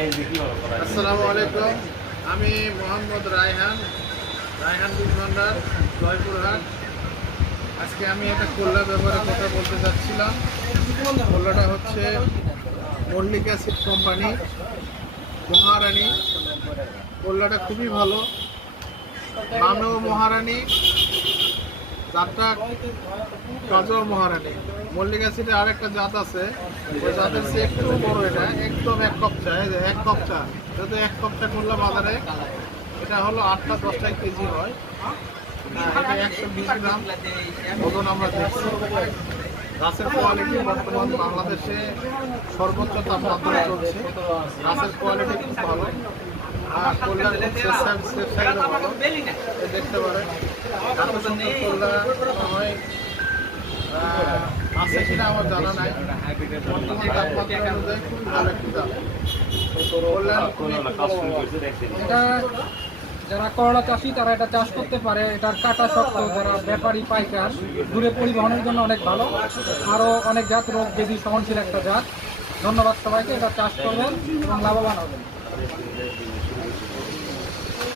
আসসালামু আলাইকুম। আমি মোহাম্মদ রায়হান বীজ ভান্ডার, জয়পুরহাট। আজকে আমি একটা কোল্লা ব্যাপারে কথা বলতে চাচ্ছিলাম। কোল্লাটা হচ্ছে মল্লিক অ্যাসিড কোম্পানি মহারানী। কোল্লাটা খুবই ভালো, নামেও মহারানী, জাতটা কাজও মহারানী। মল্লিক অ্যাসিডের আরেকটা জাত আছে, ওই জাতের চেয়ে একটু বড়। এটা একদম এক কপচা, এই যে এক কপচা, যদি এক কপচা করলে বাজারে এটা হলো 8-10 কেজি হয়। এটা 120 গ্রাম ওজন আমরা দেখছি। গাছের কোয়ালিটি বর্তমান বাংলাদেশে সর্বোচ্চ তাপমাত্রা চলছে। গাছের কোয়ালিটি খুব ভালো, আর কল্যাণ ভালো দেখতে পারেন। কল্যাণ হয় আছে কিনা আমার জানা নাই। বর্তমান তাপমাত্রা অনুযায়ী খুবই ভালো একটি দাম। এটা যারা করলা চাষি তারা এটা চাষ করতে পারে। এটার কাটা শক্ত, যারা ব্যাপারী পাইকার দূরে পরিবহনের জন্য অনেক ভালো। আরও অনেক জাত, রোগ বেশি সহনশীল একটা জাত। ধন্যবাদ সবাইকে। এটা চাষ করবেন এবং লাভবান হবেন।